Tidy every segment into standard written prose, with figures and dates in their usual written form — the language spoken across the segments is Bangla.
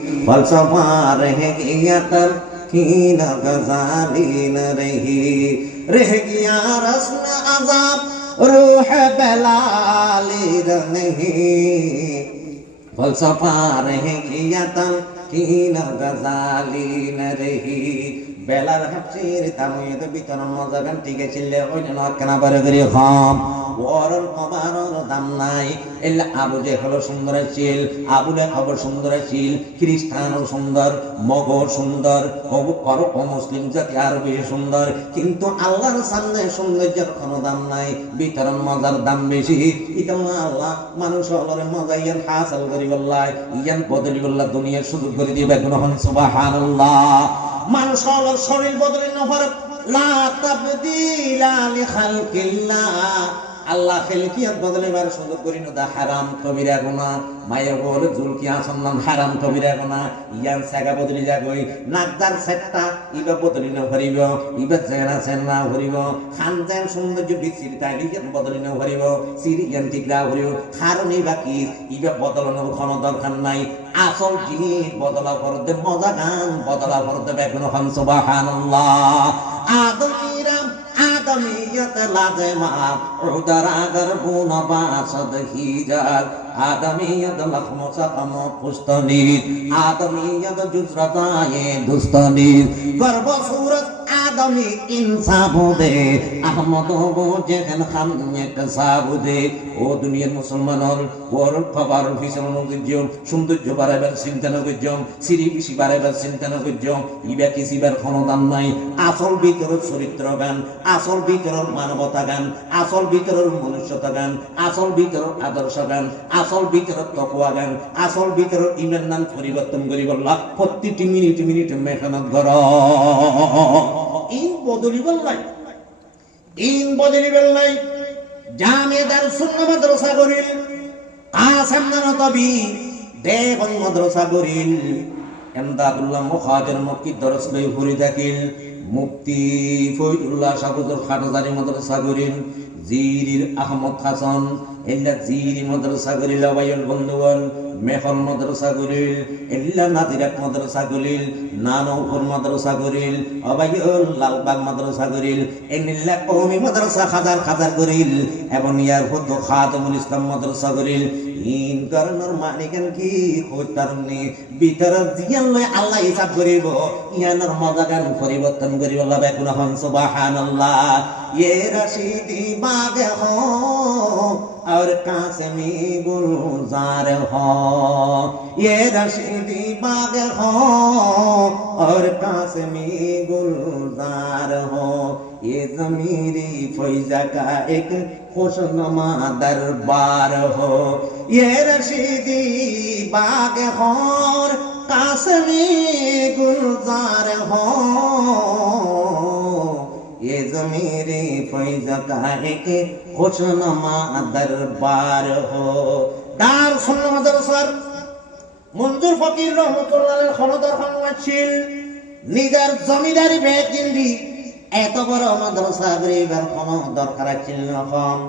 फलसफा रह गया तलखीन गजाली न रही, रह गया रस्म अज़ाब रूह बेलाली नहीं। फलसफा रह गया तलखीन गजाली न रही, বেলার হাফসির তামুয়েদ বিতরণ মজাগান টিকে চিল্লে ওই জন্য কেনা বারে করি খাম ওরল কমারর দাম নাই এলা আবু যে হলো সুন্দর চিল আবুলে খবর সুন্দর চিল খ্রিস্টানও সুন্দর মগর সুন্দর কর ও মুসলিম জাতি আরো বেশি সুন্দর, কিন্তু আল্লাহর সামনে সৌন্দর্যের কোনো দাম নাই, বিতরণ মজার দাম বেশি। ইতাল্লাহ আল্লাহ মানুষ হলরে মজা ইয়ান হাসিল করি বল্লাহ ইয়ান বদলি বল্লাহ দুনিয়ার সুযোগ করে দিবে গুণহন সুবহানাল্লাহ। মানুষ হলো শরীর বদলে নহর লা তাবদীলা লিখালকিল্লাহ, আল্লাহ খেলকিয়াত বদলেবার সুযোগ করি না। দা হারাম কবিরা গুনাহ মায়ের বল জুলকি আসন্নাম হারাম কবিরা গুনাহ ইয়ান সাগা বদলি যাগই নাকদার সেটটা ইবা বদলি না ভরিব, ইবা জেনা সেনা ভরিব, খানজান সৌন্দর্য বিচির তাইলি ইয়ান বদলি না ভরিব, সিরিয়ান টিকরা ভরিব, খারনি বাকি ইবা বদলানোর কোনো দরকার নাই। আসল জিনিস বদলা করতে মজা গান বদলা করতে বেগুন হন সুবহানাল্লাহ। আদমিরা आदमियत लाज़िमा उदर अगर बुन बासद हिजर, आदमियत लख्म सकम पुस्तनीद, आदमियत जुज़रताए दुस्तनीद, गर्भ सूरत आदमी इंसाफ दे अहमद वो जहन खान एक साब दे। ও দুনিয়ার মুসলমানর ওর খবর ফিসলন গজ্জম সৌন্দর্য বাড়াবার চিন্তা নগজ্জম সিরি বিশি বাড়াবার চিন্তা নগজ্জম ইবা কিসিবার কোনো দাম নাই। আসল ভিতরের চরিত্র গান, আসল ভিতরের মানবতা গান, আসল ভিতরের মনুষ্যতা গান, আসল ভিতরের আদর্শ গান, আসল ভিতরের তকওয়া গান, আসল ভিতরের ইমান নাম পরিবর্তন করি বললা প্রতিটি মিনিট মিনিট মেহনত কর। ইন বদলি বললাই, ইন বদলি বললাই জামে দারুস মাদ্রাসা গরিল কাসেম নবী দেবন মাদ্রাসা গরিল এমদাদুল্লাহ মুখাদের মক্কি দরস লই ভরি থাকিল মুফতি ফয়জুল্লাহ সাবুদুল খাটজারি মাদ্রাসা গরিল জিরির আহমদ হাসান এল্লা জিরি মাদ্রাসা গরিল ওয়াইল বন্ধুগণ মেহল মাদ্রাসা গরিল এল্লা নাজিরাত মাদ্রাসা গরিল নানৌপুর মাদ্রাসা গরিল অবাইল লালবাগ মাদ্রাসা গরিল এনিল্লা কওমি মাদ্রাসা হাজার হাজার গরিল এবং ইয়ার food Khadmul Islam Madrasa গরিল in করনর মানিকেন কি হইতারনি ভিতর জিয়ান লয় আল্লাহ হিসাব করিব ইয়ানর মজাগান পরিবর্তন করিব আল্লাহ বেকুনা হন সুবহানাল্লাহ। ये रशीदी बाग हो और कासमी गुलजार हो, ये रशीदी बाग हो और कासमी गुलजार हो, ये ज़मीरी फैज़ा का एक खुशनुमा दरबार हो, ये रशीदी बाग हो और कासमी गुलजार हो, ये ज़मीरी फैज़ का एक खुशनुमा दरबार हो। दार सुन्नाह माद्रासार মঞ্জুর ফকির রহমাতুল্লাহ খনদর খানওয়াছিল নিজার জমিদারি বেকিন্দি এত বড় মাদ্রাসা গরিবের কোনো দরকার ছিল না। কম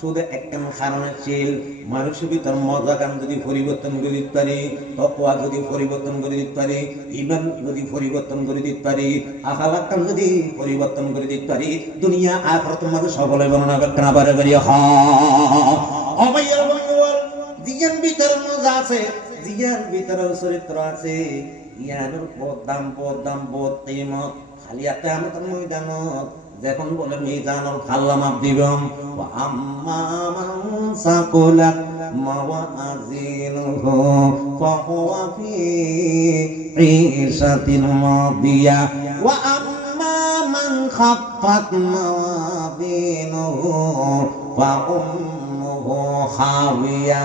শুধু একখান কারণে ছিল মানুষের ভিতর মজাগান যদি পরিবর্তন করে দিতে পারি, তকওয়া যদি পরিবর্তন করে দিতে পারি, ঈমান যদি পরিবর্তন করে দিতে পারি, আখলাক যদি পরিবর্তন করে দিতে পারি, দুনিয়া আখিরাতের মধ্যে সকলে বর্ণনা করতে না পারে করি হ অবাইয়ার বন্ধুগণ জিয়ান ভিতর মজা আছে, জিয়ান ভিতর চরিত্র আছে, ইয়ানোর পদাম বোধ কিমত খালি কিয়ামতের ময়দানত যখন বলে মিজানুল খাল্লা মাপ দিবম ওয়া আম্মা মান সাকুলাত মাওয়াজিনুহু ফাহুয়া ফি ঈশাতিন মাদিয়া ওয়া আম্মা মান খাফফাত মাওয়াজিনুহু ফা উম্মুহু খাওয়িয়া।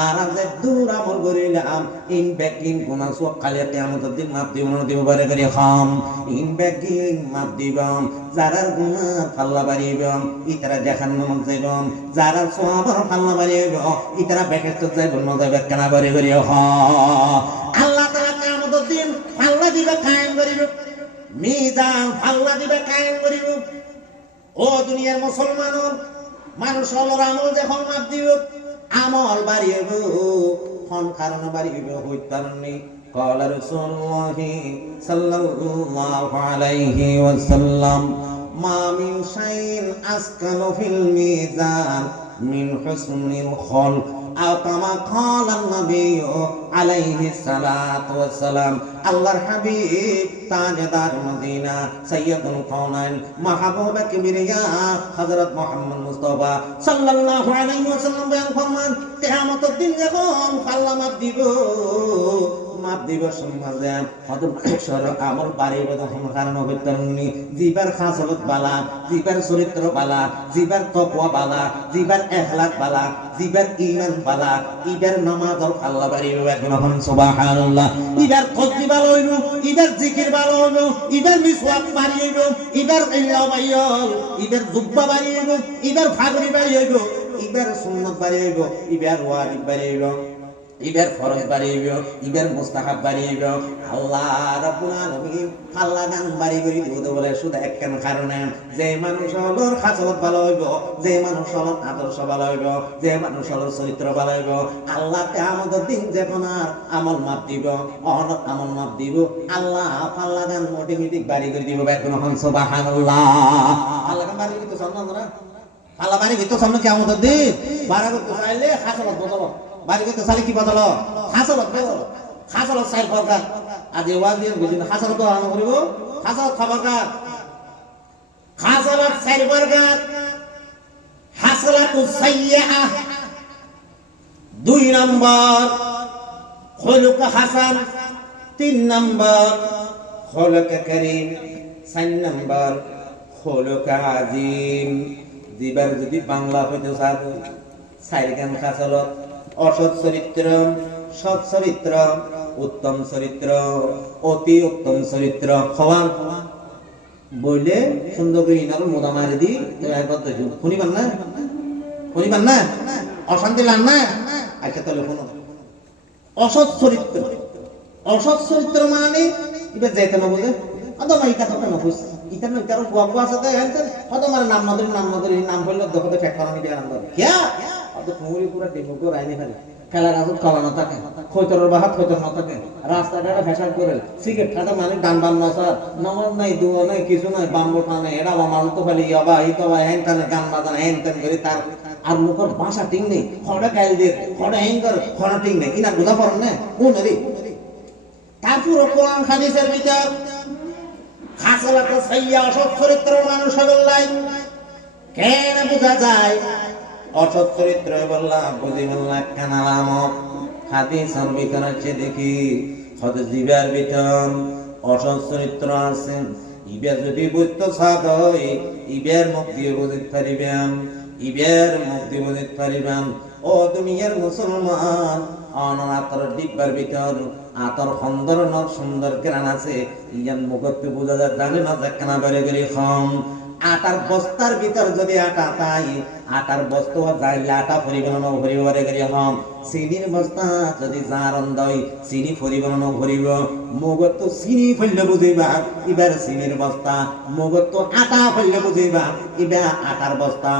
আর যে দূর আমল করিলাম ইন ব্যাকিং কোন সব খালি কিয়ামতের দিন মাপ দিব না দিব পারে করি খাম ইন ব্যাকিং মাপ দিবাম যারা গুনাহ পাল্লা বাড়িবাম ইতারা জাহান্নামে যাইবাম, যারা সওয়াবের পাল্লা বাড়িব ইতারা বেহেশতে যাইব না যাইবে কেনা বাড়ি করি হ আল্লাহ তাআলা কিয়ামতের দিন পাল্লা দিবে কায়েম করিব, মিজান পাল্লা দিবে কায়েম করিব। ও দুনিয়ার মুসলমান মানুষ হলোর আমল যখন মাপ দিব আমল বাড়িব কোন কারণে বাড়িব হইতারনি قال رسول الله صلى الله عليه وسلم ما من شيء أسكن في الميزان من حسن الخلق أو كما قال النبي عليه الصلاة والسلام আল্লাহর হাবিব তাজদার মদিনা সাইয়্যিদুল কাওনাইন মাহবুবে কিবরিয়া হযরত মুহাম্মদ মুস্তাফা সাল্লাল্লাহু আলাইহি ওয়াসাল্লাম বয়ান ফরমান কিয়ামতের দিন যখন আল্লাহ মাপ দিব সমাজে হযরত মানুষের আমল বাড়িবে তখন কারণ অবতরণী জিবার খাসলত বালা জিবার চরিত্র বালা জিবার তাকওয়া বালা জিবার ইখলাস বালা জিবার ঈমান বালা ইবার নামাজর আল্লাহ বাড়িবে এখন সুবহানাল্লাহ ইবার কসবি ভালো হইলো ইবার জিকির ভালো হইলো ইবার মিসওয়াক বাড়িবে ইবার ইল্লা বাইল ইবার জুব্বা বাড়িবে ইবার ফাগরি বাড়িবে ইবার সুন্নাত বাড়িবে ইবার ওয়াজিব বাড়িবে ইবার ফরজ বাড়িবে ইবার মুস্তাহাব বাড়িবে আল্লাহ রাব্বুল আলামিন আল্লাহ নাম বাড়ি করে দিব বলে শুধু একখান কারণে যে মানুষ হলোর খাসলত ভালো হইব যে মানুষ হলোর আদর্শ ভালো হইব যে মানুষ হলোর চরিত্র ভালো হইব আল্লাহ কিয়ামতের দিন যখন আমল মাপ দিব আমল মাপ দিব আল্লাহ আল্লাহ নাম অটোমেটিক বাড়ি করে দিব এখন সুবহানাল্লাহ আল্লাহ নাম বাড়ি করতে সামনে না আল্লাহ বাড়ি করতে সামনে কিয়ামতের দিন বাড়া করতে চাইলে খাসলত বদল বাড়ি করতে চাইলে কি বদল খাসলত বদল খাসলত চাই প্রকার আজ ওয়াজ দিয়ে বুঝিনা খাসলত আরম্ভ করিব খাসলত খবরকার খাসলত চাই প্রকার হাসলাতু সাইয়্যা দুই নাম্বার খুলুক হাসান তিন নাম্বার খুলুক করিম চার নাম্বার খুলুক আযীম দিবার যদি বাংলা হইতে চাও চারখান খাসলত অসৎ চরিত্র সৎ চরিত্র উত্তম চরিত্র অতি উত্তম চরিত্র খওয়ান বইলে সুন্দর করে ইনার মোদা মারি দি শুনিবান না অশান্তি লান না আচ্ছা তাহলে শুনো অসৎ চরিত্র মানে এবার যাইতে না বুঝে অদম এই কথা না বুঝ ইতা না কারো গপ আছে তো এনতে অদম আর নাম নদরি নাম বললে দেখতে ফেক করা নিবে আনন্দ কিয়া অত পুরি পুরা দেবো গো রাইনি খালি খেলার আজব খাওয়া না থাকে খৈতরের বাহাত খৈতর না থাকে রাস্তাটা ফ্যাশন করে সিগারেট খাতা মানে ডান বাম নসার নমজ নাই দুয়া নাই কিছু নাই বাম্বটা নাই এটা আমার তো খালি ইয়াবা এই তো হ্যান টানে গান বাজান হ্যান টান করে তার আর মুখের ভাষা ঠিক নেই খড়া গাইল দিয়ে খড়া হ্যাং করে খড়া ঠিক নেই কিনা বুঝা পারেন না কোন রে তারপর কোরআন হাদিসের ভিতর খাসলাত সাইয়্যা অসৎ চরিত্র মানুষ হলাই কেন বোঝা যায় অসৎ চরিত্র বললাম বুঝি বললাম কেন আলামত হাদিসের ভিতর আছে দেখি হয়তো জিবার ভিতর অসৎ চরিত্র আছে ইবার যদি বুঝতে সাধ হয় ইবার মুখ দিয়ে বুঝতে পারিবাম ইবার মুখ দিয়ে বুঝতে পারিবাম ও দুনিয়ার মুসলমান অনাতর ডিব্বার ভিতর আতর সুন্দর কেরান আছে ইয়ান মুখতে বোঝা যায় জানে না যে কেনা বেড়ে গেলে কম আটার বস্তার ভিতর যদি আটা তাই আটার বস্তা যাইলে আটা পরিবহন ভরিবারে গেলে হম চিনির বস্তা যদি জারন দই চিনি পরিবহন ভরিব মুগত তো চিনি ফেললে বুঝিবা এবার চিনির বস্তা মুগত তো আটা ফেললে বুঝিবা এবার আটার বস্তা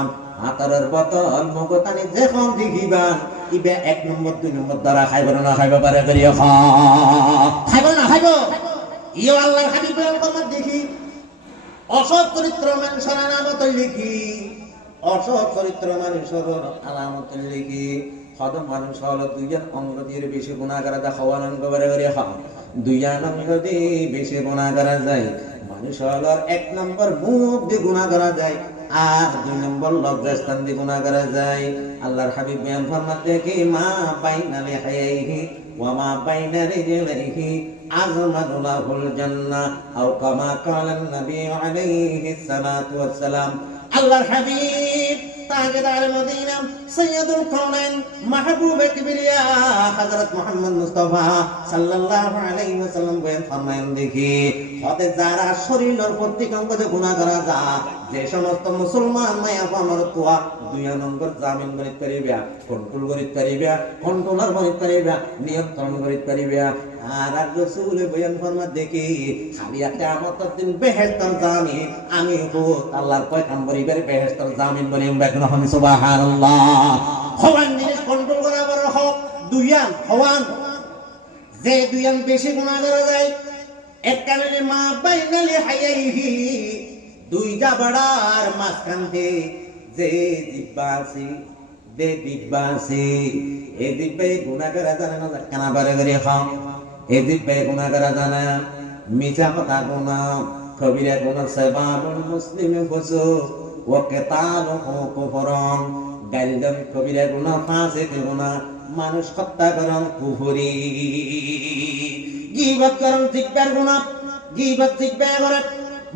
আতরের বোতল মুগতানি যখন দেখিবা ইবে এক নম্বর দুই নম্বর দ্বারা খাইব না খাইব পারে করিয়া খাইব না খাইব ইও আল্লাহর হাবিব বলেন দেখি অসৎ চরিত্র মানুষের আলামত লিখি অসৎ চরিত্র মানুষের আলামত লিখি হদম মানুষ হলো দুইজন অঙ্গ দিয়ে বেশি গুণা করা যায় হওয়ার অঙ্গ বারে করিয়া খাওয়া দুইজন অঙ্গ দিয়ে বেশি গুণা করা যায় মানুষ হলো এক নম্বর মুখ দিয়ে গুণা করা যায় আর দুই নম্বর লজ্জাস্থান দিয়ে গুনাহ করা যায় আল্লাহর হাবিব বয়ান ফরমাতে কি মা বাইনা লিহাইহি ওয়া মা বাইনা রিজলাইহি আযমানু লাহুল জান্নাহ আও কামা ক্বালান নবী আলাইহি সালাতু ওয়াস সালাম আল্লাহর হাবিব তাজদার মদিনা সাইয়্যিদুল কাওনাইন মাহবুবে কিবরিয়া হযরত মুহাম্মদ মুস্তাফা সাল্লাল্লাহু আলাইহি ওয়াসাল্লাম বলেন ফরমান দেখি হতে যারা শরীরের প্রত্যেক অঙ্গে গুনাহ করা যায় যে সমস্ত মুসলমান মায়া আমার তোয়া দুই নম্বর জামিন করিতে পারিবা কন্ট্রোল করিতে পারিবা কন্ট্রোলার করিতে পারিবা নিয়ন্ত্রণ করিতে পারিবা আর রাসূল বয়ান ফরমা দেখি খালি কিয়ামতের দিন বেহেশতের জামিন আমি হোক আল্লাহর পয়গম্বরের বেহেশতের জামিন বলি বেগনহন সুবহানাল্লাহ হওয়ান জিনিস কন্ট্রোল করা বড় হক দুইয়ান হওয়ান যে দুইজন বেশি গুনাহ করে যায় একখানে মা বাইনালি হায়াইহি দুইটা বড়ার মাঝখানতে যে জিব্বা আছে দিব্যা আছে এই দিব্যে গুনাহ করে জানে না কানা বারে করে খাও এই দিব্যে গুনাহ করে জানে মিছা কথা গুনাহ কবিরা গুনাহ সাবাবুল মুসলিমে ফুসুক ওয়া কিতালুহু কুফরুন গালদম কবিরা গুনাহ ফাসিক গুনাহ মানুষ হত্যা করেন কুফরি গীবত করেন জিব্বার গুনাহ গীবত জিব্বা করে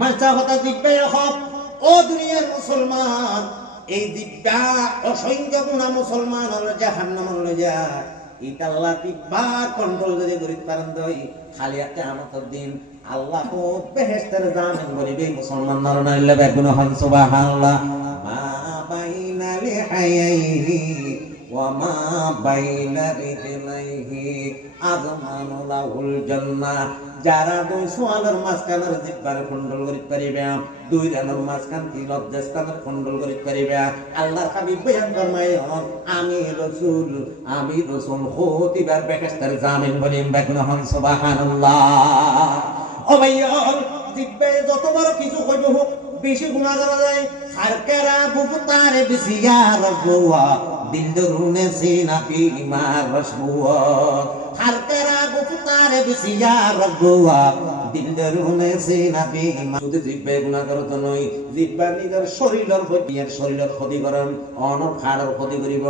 মিছা কথা জিব্বা হক ও দুনিয়ার মুসলমান এই দিব্যা অসংখ্য গুনাহ মুসলমান হলো জাহান্নামে লয়ে যায় এটা আল্লাহ তিব্বা কন্ট্রোল যদি করি পারেন দই খালি কিয়ামতের দিন আল্লাহ তো বেহেশতের জামিন করিবে মুসলমান নরনাইলে বেগুন হন সুবহানাল্লাহ মা বাইনা লিহাইহি ওয়া মা বাইনা রিজলাইহি আযমানু লাহুল জান্নাহ যারা দুই সোয়ালের মাঝখানের জিব্বার কন্ট্রোল করিতে পারিবে দুই রানের মাঝখান কি লজ্জাস্থানের কন্ট্রোল করিতে পারিবে আল্লাহর হাবিব বয়ান ফরমায় আমি রাসূল হতিবার বেহেশতের জামিন বলিম বেগুন হন সুবহানাল্লাহ ও ভাইয়াল জিব্বে যত বড় কিছু কইব হোক বেশি গুনাহ করা যায় হারকারা বুফতারে বিসিয়া রাবুয়া দিলদরুনে সিনা ফি মা রাসবুয়া হারকারা বুফতারে বিসিয়া রাবুয়া দিলদরুনে সিনা ফি মা যদি জিব্বে গুনাহ করত নই জিব্বা নিজের শরীরের ক্ষতি করেন অনর খাড়ের ক্ষতি করিব